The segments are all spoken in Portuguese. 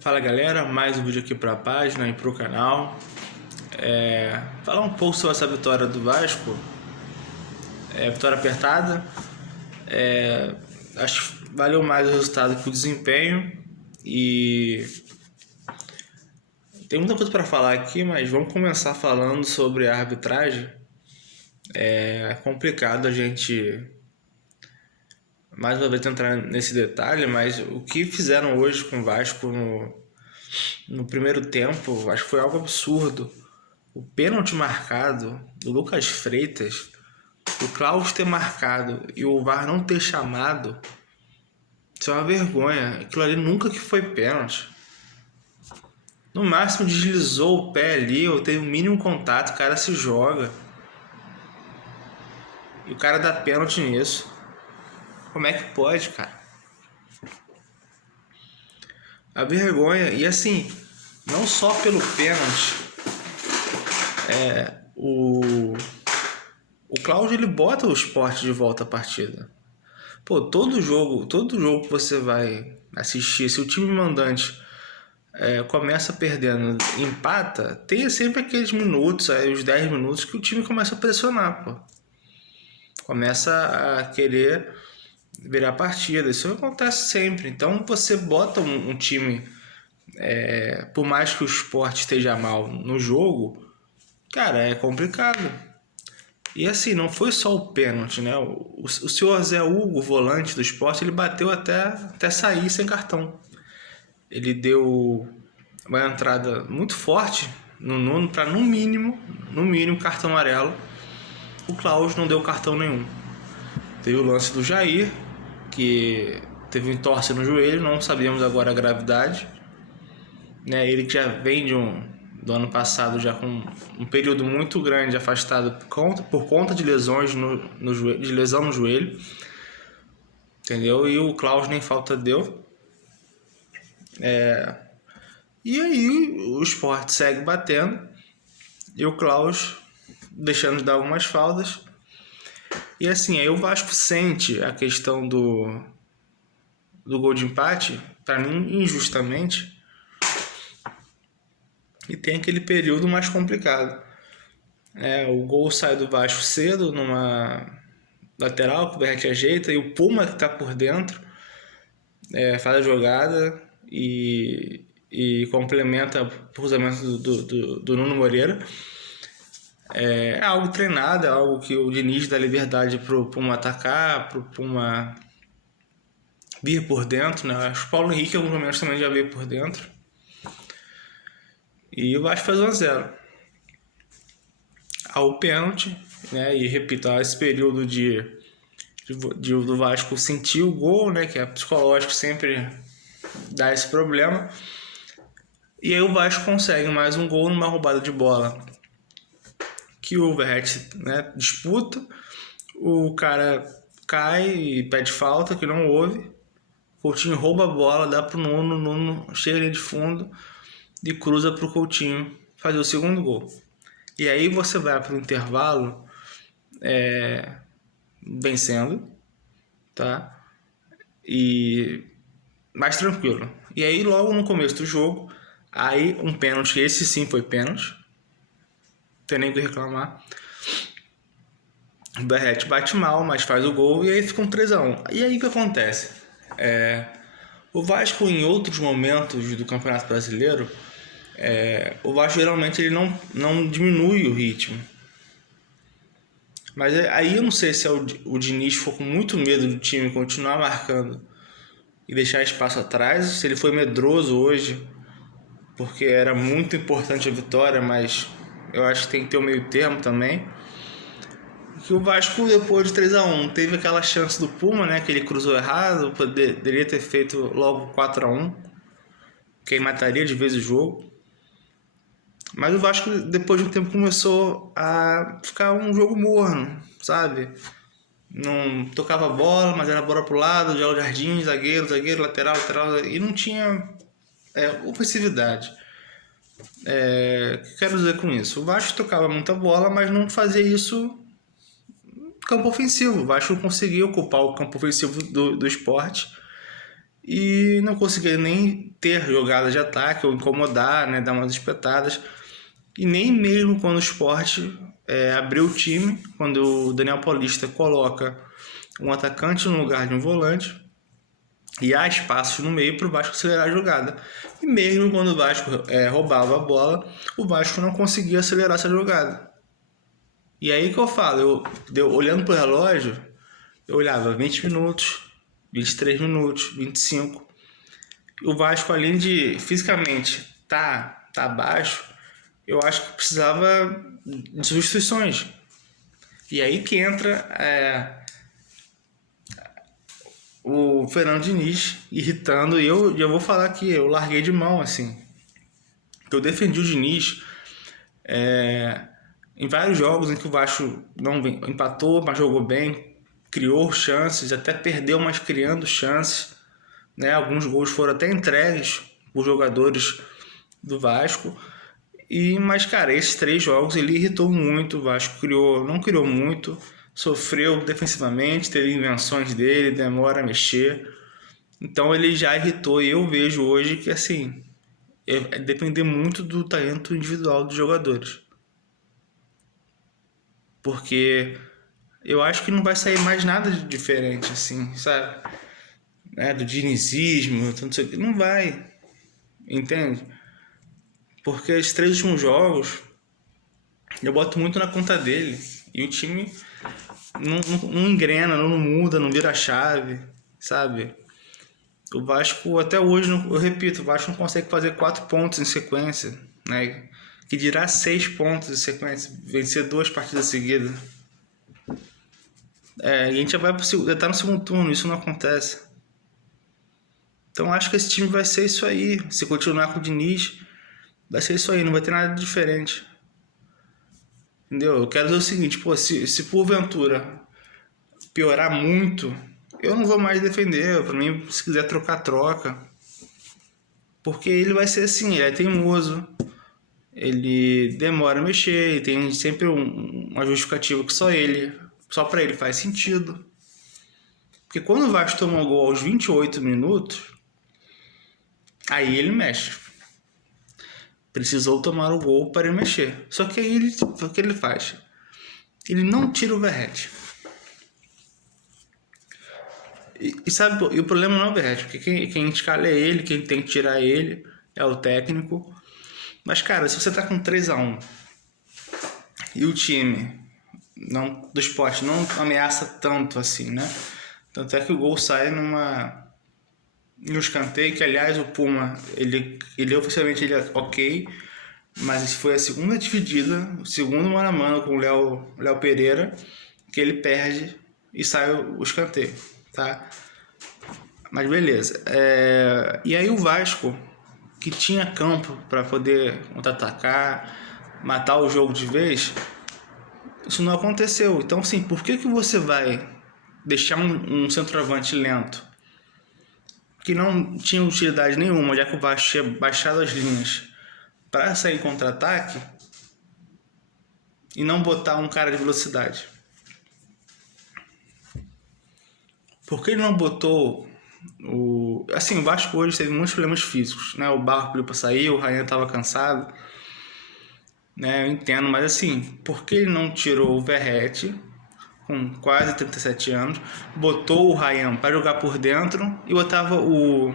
Fala galera, mais um vídeo aqui para a página e para o canal. Falar um pouco sobre essa vitória do Vasco. Vitória apertada. Acho que valeu mais o resultado que o desempenho. E tem muita coisa para falar aqui, mas vamos começar falando sobre a arbitragem. É complicado a gente mais uma vez entrar nesse detalhe, mas o que fizeram hoje com o Vasco no primeiro tempo, acho que foi algo absurdo. O pênalti marcado do Lucas Freitas, o Klaus ter marcado e o VAR não ter chamado, isso é uma vergonha. Aquilo ali nunca que foi pênalti. No máximo deslizou o pé ali, ou teve o mínimo contato, o cara se joga. E o cara dá pênalti nisso. Como é que pode, cara? A vergonha. E assim, não só pelo pênalti. O Cláudio, ele bota o Sport de volta à partida. Pô, todo jogo que você vai assistir, se o time mandante começa perdendo, empata, tem sempre aqueles minutos, aí os 10 minutos que o time começa a pressionar, pô. Começa a querer virar partida. Isso acontece sempre. Então você bota um time, por mais que o Sport esteja mal no jogo, cara, é complicado. E assim, não foi só o pênalti, né? O senhor Zé Hugo, o volante do Sport, ele bateu até sair sem cartão. Ele deu uma entrada muito forte no Nuno para no mínimo cartão amarelo. O Klaus não deu cartão nenhum. Teve o lance do Jair, que teve um entorse no joelho, não sabíamos agora a gravidade, né? Ele que já vem do ano passado já com um período muito grande afastado por conta de lesões no joelho, de lesão no joelho, entendeu? E o Klaus nem falta deu. E aí o Sport segue batendo e o Klaus deixando de dar algumas faltas. E assim, aí o Vasco sente a questão do gol de empate, para mim injustamente, e tem aquele período mais complicado. O gol sai do Vasco cedo, numa lateral que o Verratti ajeita, e o Puma que está por dentro faz a jogada e complementa o cruzamento do Nuno Moreira. É algo treinado, é algo que o Diniz dá liberdade pro Puma atacar, pro Puma vir por dentro, né? Acho que o Paulo Henrique em alguns momentos também já veio por dentro. E o Vasco faz 1-0. Ao pênalti, né? E repito, esse período do Vasco sentir o gol, né? Que é psicológico, sempre dá esse problema. E aí o Vasco consegue mais um gol numa roubada de bola que o Verratti, né, disputa, o cara cai e pede falta, que não houve. Coutinho rouba a bola, dá pro Nuno chega ali de fundo e cruza pro Coutinho fazer o segundo gol. E aí você vai pro intervalo vencendo, tá? E mais tranquilo. E aí logo no começo do jogo, aí um pênalti, esse sim foi pênalti, não tem nem o que reclamar. O Verratti bate mal, mas faz o gol e aí fica um 3-1. E aí o que acontece? O Vasco, em outros momentos do Campeonato Brasileiro, o Vasco geralmente ele não diminui o ritmo. Mas aí eu não sei se o Diniz ficou com muito medo do time continuar marcando e deixar espaço atrás, se ele foi medroso hoje, porque era muito importante a vitória, mas eu acho que tem que ter o meio termo também. Que o Vasco, depois de 3-1, teve aquela chance do Puma, né? Que ele cruzou errado, poderia ter feito logo 4-1, que aí mataria de vez o jogo. Mas o Vasco, depois de um tempo, começou a ficar um jogo morno, sabe? Não tocava a bola, mas era bola pro lado, de jardim, zagueiro, lateral, e não tinha ofensividade. O que quero dizer com isso? O Vasco tocava muita bola, mas não fazia isso campo ofensivo. O Vasco conseguiu ocupar o campo ofensivo do Sport e ele não conseguia nem ter jogada de ataque ou incomodar, né, dar umas espetadas. E nem mesmo quando o Sport abriu o time, quando o Daniel Paulista coloca um atacante no lugar de um volante, e há espaços no meio para o Vasco acelerar a jogada. E mesmo quando o Vasco roubava a bola, o Vasco não conseguia acelerar essa jogada. E aí que eu falo, olhando para o relógio, eu olhava 20 minutos, 23 minutos, 25. O Vasco, além de fisicamente tá baixo, eu acho que precisava de substituições. E aí que entra o Fernando Diniz irritando. E eu já vou falar que eu larguei de mão, assim. Que eu defendi o Diniz em vários jogos em que o Vasco não empatou, mas jogou bem, criou chances, até perdeu, mas criando chances. Né? Alguns gols foram até entregues por jogadores do Vasco. Mas, cara, esses 3 jogos ele irritou muito. O Vasco não criou muito, sofreu defensivamente, teve invenções dele, demora a mexer. Então ele já irritou. E eu vejo hoje que, assim, é depender muito do talento individual dos jogadores. Porque eu acho que não vai sair mais nada de diferente, assim, sabe? Do dinizismo, não sei o que. Não vai, entende? Porque os 3 últimos jogos eu boto muito na conta dele. E o time não engrena, não muda, não vira chave, sabe? O Vasco até hoje, eu repito, o Vasco não consegue fazer 4 pontos em sequência, né? Que dirá 6 pontos em sequência, vencer 2 partidas seguidas. E a gente já tá no segundo turno, isso não acontece. Então acho que esse time vai ser isso aí. Se continuar com o Diniz, vai ser isso aí, não vai ter nada de diferente. Entendeu? Eu quero dizer o seguinte, se porventura piorar muito, eu não vou mais defender. Pra mim, se quiser trocar, troca. Porque ele vai ser assim, ele é teimoso, ele demora a mexer, e tem sempre uma justificativa que só pra ele faz sentido. Porque quando o Vasco toma o gol aos 28 minutos, aí ele mexe. Precisou tomar o gol para ele mexer. Só que aí o que ele faz? Ele não tira o Verratti. E sabe, e o problema não é o Verratti, porque quem escala é ele, quem tem que tirar ele é o técnico. Mas, cara, se você tá com 3-1 e o time do Sport não ameaça tanto assim, né? Tanto é que o gol sai no escanteio, que aliás o Puma, ele oficialmente ele é ok, mas foi a segunda dividida, o segundo mano a mano com o Léo Pereira, que ele perde e sai o escanteio, tá? Mas beleza. E aí o Vasco, que tinha campo para poder contra-atacar, matar o jogo de vez, isso não aconteceu. Então, assim, por que você vai deixar um centroavante lento, que não tinha utilidade nenhuma, já que o Vasco tinha baixado as linhas para sair em contra-ataque, e não botar um cara de velocidade? Por que ele não botou o Vasco hoje teve muitos problemas físicos, né? O Barco pediu para sair, o Ryan estava cansado, né? Eu entendo, mas assim, por que ele não tirou o Verratti com quase 37 anos, botou o Ryan para jogar por dentro e botava o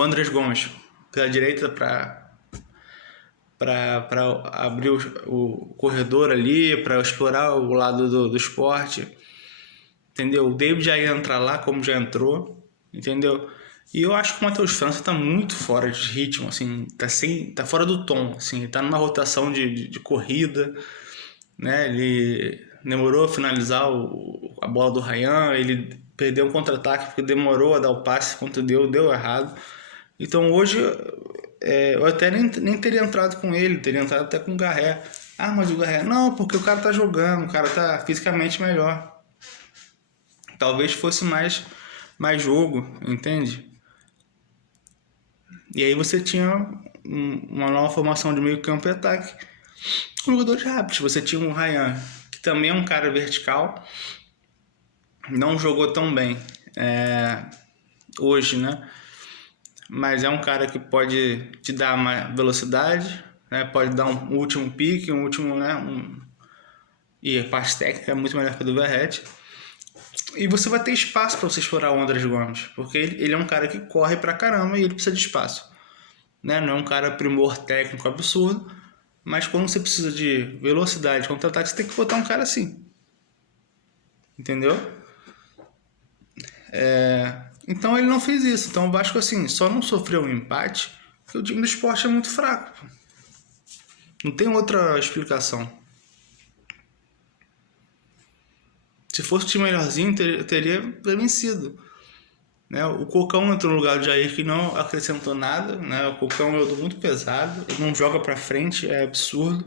Andrés Gomes pela direita para abrir o corredor ali, para explorar o lado do esporte, entendeu? O David já ia entrar lá, como já entrou, entendeu? E eu acho que o Matheus França tá muito fora de ritmo, assim, tá fora do tom, assim, tá numa rotação de corrida, né? Ele demorou a finalizar a bola do Ryan, ele perdeu um contra-ataque porque demorou a dar o passe, quando deu errado. Então hoje eu até nem teria entrado com ele, teria entrado até com o Garré. Ah, mas o Garré... Não, porque o cara tá jogando, o cara tá fisicamente melhor. Talvez fosse mais jogo, entende? E aí você tinha uma nova formação de meio campo e ataque com jogadores rápidos. Você tinha um Ryan, que também é um cara vertical, não jogou tão bem hoje, né? Mas é um cara que pode te dar mais velocidade, né? Pode dar um último pique, um último, né? E a parte técnica é muito melhor que a do Verratti. E você vai ter espaço para você explorar o Andrés Gomes, porque ele é um cara que corre pra caramba e ele precisa de espaço, né? Não é um cara primor técnico absurdo, mas quando você precisa de velocidade, contra-ataque, você tem que botar um cara assim, entendeu? Então ele não fez isso. Então o Vasco, assim, só não sofreu um empate porque o time do Sport é muito fraco. Não tem outra explicação. Se fosse o time melhorzinho, teria vencido. Né? O Cocão entrou no lugar do Jair, que não acrescentou nada. Né? O Cocão é muito pesado, ele não joga pra frente, é absurdo.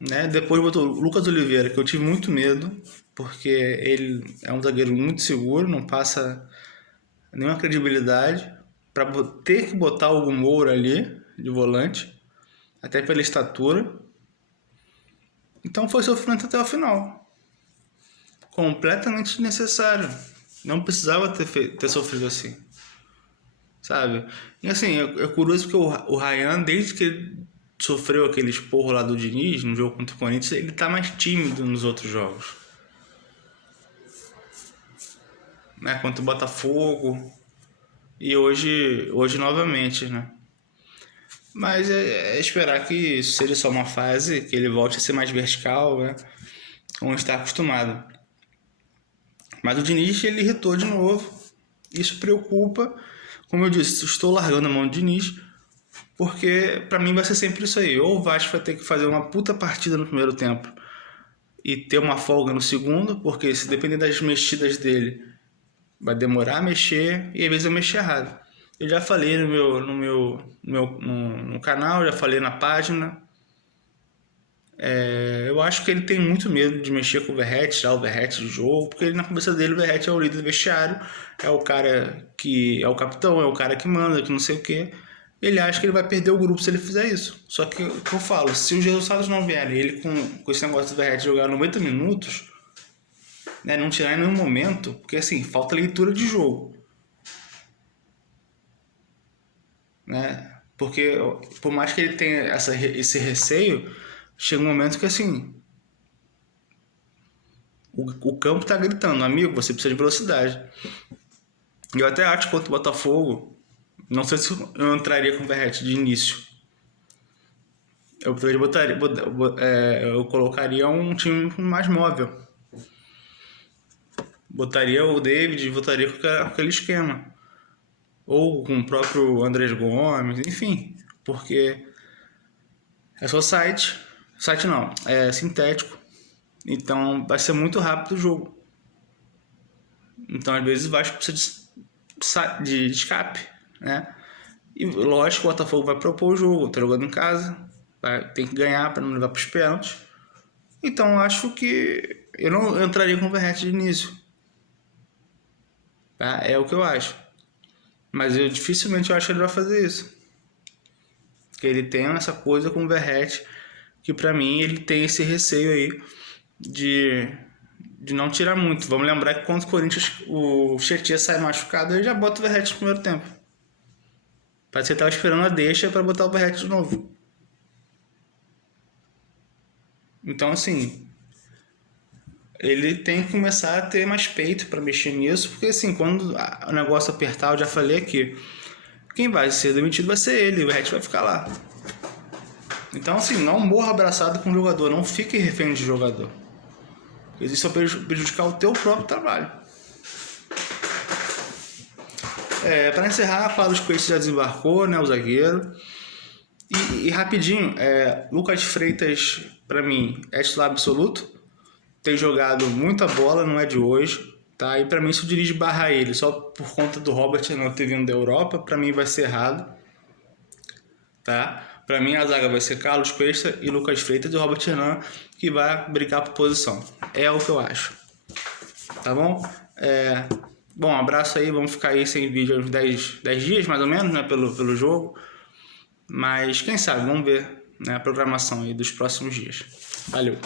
Né? Depois botou o Lucas Oliveira, que eu tive muito medo, porque ele é um zagueiro muito seguro, não passa nenhuma credibilidade. Para ter que botar o Hugo Moura ali, de volante, até pela estatura. Então foi sofrimento até o final. Completamente desnecessário. Não precisava ter sofrido assim. Sabe? E assim, é curioso porque o Ryan, desde que ele sofreu aquele esporro lá do Diniz, no jogo contra o Corinthians, ele tá mais tímido nos outros jogos. Né? Contra o Botafogo. E hoje novamente, né? Mas é esperar que isso seja só uma fase, que ele volte a ser mais vertical, né? Como está acostumado. Mas o Diniz, ele irritou de novo. Isso preocupa. Como eu disse, estou largando a mão do Diniz, porque pra mim vai ser sempre isso aí. Ou o Vasco vai ter que fazer uma puta partida no primeiro tempo e ter uma folga no segundo, porque se depender das mexidas dele, vai demorar a mexer e às vezes eu mexer errado. Eu já falei no canal, já falei na página. Eu acho que ele tem muito medo de mexer com o Verratti, tirar o Verratti do jogo, porque ele, na cabeça dele o Verratti é o líder do vestiário, é o cara que é o capitão, é o cara que manda, que não sei o que. Ele acha que ele vai perder o grupo se ele fizer isso. Só que o que eu falo, se os resultados não vierem, ele com esse negócio do Verratti jogar 90 minutos, né, não tirar em nenhum momento, porque assim, falta leitura de jogo. Né? Porque por mais que ele tenha esse receio, chega um momento que assim, o campo tá gritando, amigo, você precisa de velocidade. Eu até acho que contra o Botafogo, não sei se eu entraria com o Verratti de início. Eu colocaria um time mais móvel. Botaria o David, botaria com aquele esquema. Ou com o próprio Andrés Gomes, enfim. Porque é só site não, é sintético. Então vai ser muito rápido o jogo. Então às vezes o Vasco precisa de escape, né? E lógico que o Botafogo vai propor o jogo, tá jogando em casa, tem que ganhar para não levar para os pênaltis. Então acho que eu não entraria com o Verratti de início. Tá? É o que eu acho. Mas dificilmente eu acho que ele vai fazer isso. Porque ele tem essa coisa com o Verratti, que pra mim ele tem esse receio aí de não tirar muito. Vamos lembrar que contra o Corinthians o Tietchan sai machucado, ele já bota o Verratti no primeiro tempo. Parece que ele tava esperando a deixa para botar o Verratti de novo. Então assim, ele tem que começar a ter mais peito para mexer nisso, porque assim, quando o negócio apertar, eu já falei aqui, quem vai ser demitido vai ser ele, o Verratti vai ficar lá. Então assim, não morra abraçado com o jogador, não fique refém de jogador. Isso vai prejudicar o teu próprio trabalho. Para encerrar, Carlos Coelho já desembarcou, né, o zagueiro. E rapidinho, Lucas Freitas, para mim, é titular absoluto. Tem jogado muita bola, não é de hoje. Tá? E para mim, se o Diniz barrar ele só por conta do Robert não ter vindo da Europa, para mim vai ser errado. Tá? Para mim, a zaga vai ser Carlos Cuesta e Lucas Freitas e o Robert Renan, que vai brigar por posição. É o que eu acho. Tá bom? Bom, um abraço aí. Vamos ficar aí sem vídeo uns 10 dias, mais ou menos, né? Pelo jogo. Mas quem sabe, vamos ver, né, a programação aí dos próximos dias. Valeu!